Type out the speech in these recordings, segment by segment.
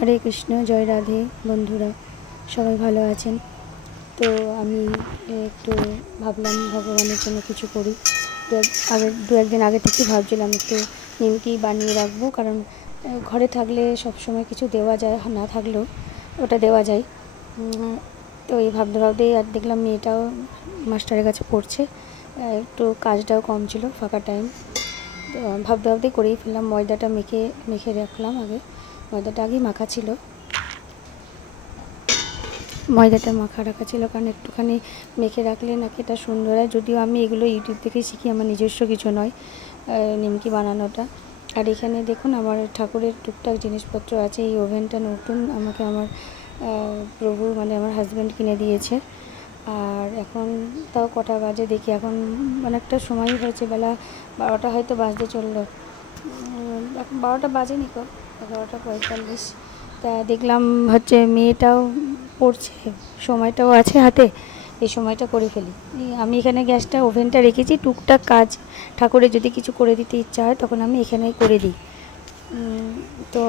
हरे कृष्ण जय राधे बंधुरा सबाई भालो आছেন। तो আমি একটু ভাবলাম ভগবানের জন্য কিছু করি। দু একদিন আগে থেকে ভাবছিলাম একটু নিমকি বানিয়ে রাখবো, কারণ ঘরে থাকলে সব সময় কিছু দেওয়া যায়, না থাকলেও ওটা দেওয়া যায়। তো এই ভাবতে ভাবতেই আর দেখলাম মেয়েটাও মাস্টারের কাছে পড়ছে, একটু কাজটাও কম ছিল, ফাঁকা টাইম। তো ভাবতে ভাবতেই করেই ফেললাম। ময়দাটা মেখে রাখলাম। ময়দাটা আগেই মাখা ছিল, মাখা রাখা ছিল, কারণ একটুখানি মেখে রাখলে নাকি এটা সুন্দর হয়। যদিও আমি এগুলো ইউটিউব থেকে শিখি, আমার নিজস্ব কিছু নয় নিমকি বানানোটা। আর এখানে দেখুন আমার ঠাকুরের টুকটাক জিনিসপত্র আছে। এই ওভেনটা নতুন আমাকে আমার প্রভু মানে আমার হাজব্যান্ড কিনে দিয়েছে। আর এখন তাও কটা বাজে দেখি, এখন অনেকটা সময় হয়েছে, বেলা 12টা হয়তো বাজতে চললো। এখন 12টা বাজেনি তো, 11:45। তা দেখলাম হচ্ছে মেয়েটাও পড়ছে, সময়টাও আছে হাতে, এই সময়টা করে ফেলি। আমি এখানে গ্যাসটা ওভেনটা রেখেছি, টুকটাক কাজ ঠাকুরের যদি কিছু করে দিতে ইচ্ছা হয় তখন আমি এখানেই করে দিই। তো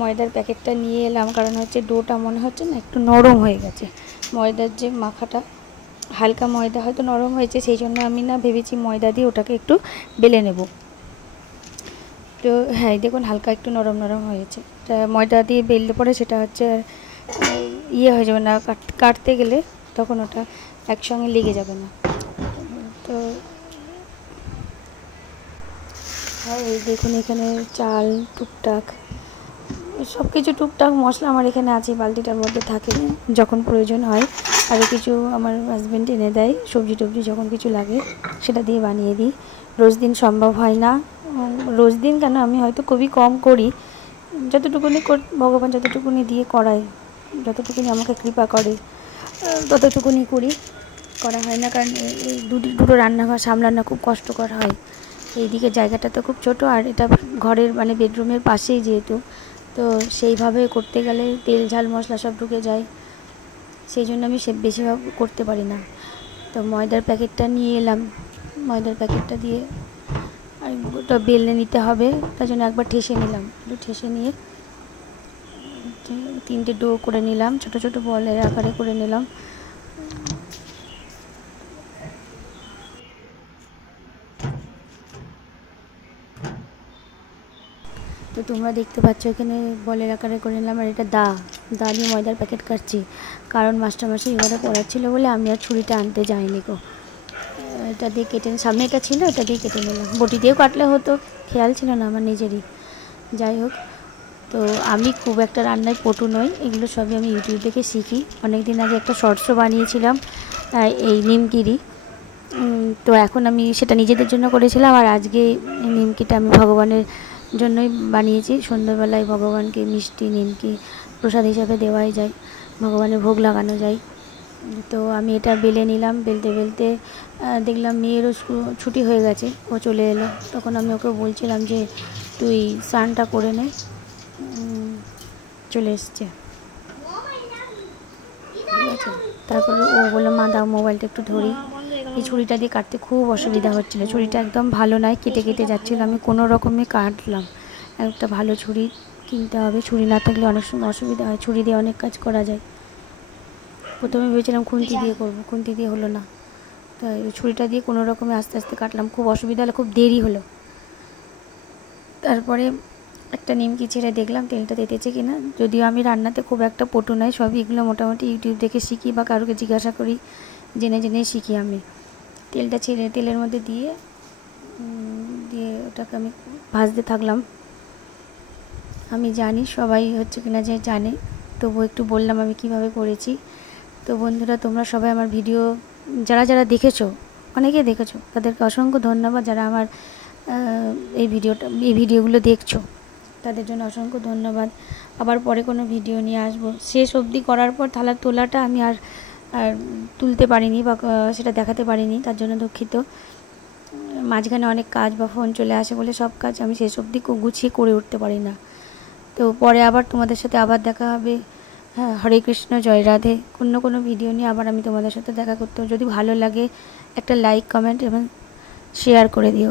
ময়দার প্যাকেটটা নিয়ে এলাম, কারণ হচ্ছে ডোটা মনে হচ্ছে না একটু নরম হয়ে গেছে। ময়দার যে মাখাটা হালকা ময়দা হয়তো নরম হয়েছে, সেই জন্য আমি না ভেবেছি ময়দা দিয়ে ওটাকে একটু বেলে নেব। তো হ্যাঁ দেখুন হালকা একটু নরম নরম হয়েছে। ময়দা দিয়ে বেললে পরে সেটা হচ্ছে ইয়ে হয়ে যাবে না, কাটতে গেলে তখন ওটা একসঙ্গে লেগে যাবে না। তো হ্যাঁ এই দেখুন এখানে চাল টুকটাক সব কিছু টুকটাক মশলা আমার এখানে আছে, বালতিটার মধ্যে থাকে, যখন প্রয়োজন হয় আরও কিছু আমার হাজব্যান্ড এনে দেয়। সবজি টবজি যখন কিছু লাগে সেটা দিয়ে বানিয়ে দিই। রোজ দিন সম্ভব হয় না, রোজ দিন কেন, আমি হয়তো খুবই কম করি। যতটুকুনি ভগবান যতটুকুনি দিয়ে করায়, যতটুকুনি আমাকে কৃপা করে ততটুকুনি করা হয় না, কারণ এই দুটো রান্নাঘর সামলানো খুব কষ্টকর হয়। এইদিকে জায়গাটা তো খুব ছোট, আর এটা ঘরের মানে বেডরুমের পাশেই যেহেতু, তো সেইভাবে করতে গেলে তেল ঝাল মশলা সব ঢুকে যায়, সেই জন্য আমি বেশিরভাগ করতে পারি না। তো ময়দার প্যাকেটটা নিয়ে এলাম, ময়দার প্যাকেটটা দিয়ে আর ওটা বেলে নিতে হবে, তার জন্য একবার ঠেসে নিলাম, একটু ঠেসে নিয়ে 3টে ডো করে নিলাম, ছোটো ছোটো বলের আকারে করে নিলাম। তো তোমরা দেখতে পাচ্ছ এখানে বলের আকারে করে নিলাম। আর এটা দা দিয়ে ময়দার প্যাকেট কাটছি, কারণ মাস্টারমশাই ঘরে পড়াচ্ছিল বলে আমি আর ছুরিটা আনতে যাইনি গো। এটা দিয়ে কেটে, সামনে এটা ছিল, এটা দিয়ে কেটে নিলাম। বটি দিয়েও কাটলে হতো, খেয়াল ছিল না আমার নিজেরই। যাই হোক, তো আমি খুব একটা রান্নায় পটু নই, এগুলো সবই আমি ইউটিউব থেকে শিখি। অনেক দিন আগে একটা শর্টসও বানিয়েছিলাম এই নিমকিরি, তো এখন আমি সেটা নিজেদের জন্য করেছিলাম। আর আজকে নিমকিটা আমি ভগবানের জন্যই বানিয়েছি। সন্ধ্যাবেলায় ভগবানকে মিষ্টি নিমকি প্রসাদ হিসাবে দেওয়াই যায়, ভগবানের ভোগ লাগানো যায়। তো আমি এটা বেলে নিলাম। বেলতে বেলতে দেখলাম মেয়েরও ছুটি হয়ে গেছে, ও চলে এলো। তখন আমি ওকে বলছিলাম যে তুই স্নানটা করে নে, চলে এসছে, ঠিক আছে। তারপরে ও বললো মা দাও মোবাইলটা একটু ধরি। এই ছুরিটা দিয়ে কাটতে খুব অসুবিধা হচ্ছিলো, ছুরিটা একদম ভালো নয়, কেটে কেটে যাচ্ছিলো। আমি কোনো রকমে কাটলাম। একটা ভালো ছুরি কিনতে হবে, ছুরি না থাকলে অনেক সময় অসুবিধা হয়। ছুরি দিয়ে অনেক কাজ করা যায়। প্রথমে ভেবেছিলাম খুন্তি দিয়ে করবো, খুন্তি দিয়ে হলো না, তাই ছুরিটা দিয়ে কোনো রকমে আস্তে আস্তে কাটলাম। খুব অসুবিধা হলো, খুব দেরি হলো। তারপরে একটা নিমকি ছেড়ে দেখলাম তেলটা তেতেছে কিনা। যদিও আমি রান্নাতে খুব একটা পটু নয়, সবই এগুলো মোটামুটি ইউটিউব দেখে শিখি বা কারোকে জিজ্ঞাসা করি, জেনে জেনে শিখি আমি। তেলটা ছেড়ে তেলের মধ্যে দিয়ে ওটাকে আমি ভাজতে থাকলাম। আমি জানি সবাই হচ্ছে কিনা যে জানে, তবু একটু বললাম আমি কিভাবে করেছি। তো বন্ধুরা তোমরা সবাই আমার ভিডিও যারা দেখেছো, অনেকে দেখেছো, তাদেরকে অসংখ্য ধন্যবাদ। যারা আমার এই ভিডিওগুলো দেখছো, তাদের জন্য অসংখ্য ধন্যবাদ। আবার পরে কোনো ভিডিও নিয়ে আসবো। শেষ অবধি করার পর থালার তোলাটা আমি আর তুলতে পারিনি বা সেটা দেখাতে পারিনি, তার জন্য দুঃখিত। মাঝখানে অনেক কাজ বা ফোন চলে আসে বলে সব কাজ আমি শেষ অবধি গুছিয়ে করে উঠতে পারি না। তো পরে আবার তোমাদের সাথে আবার দেখা হবে। হ্যাঁ, হরে কৃষ্ণ জয় রাধে। কোনো ভিডিও নিয়ে আবার আমি তোমাদের সাথে দেখা করতে, যদি ভালো লাগে একটা লাইক কমেন্ট এবং শেয়ার করে দিও।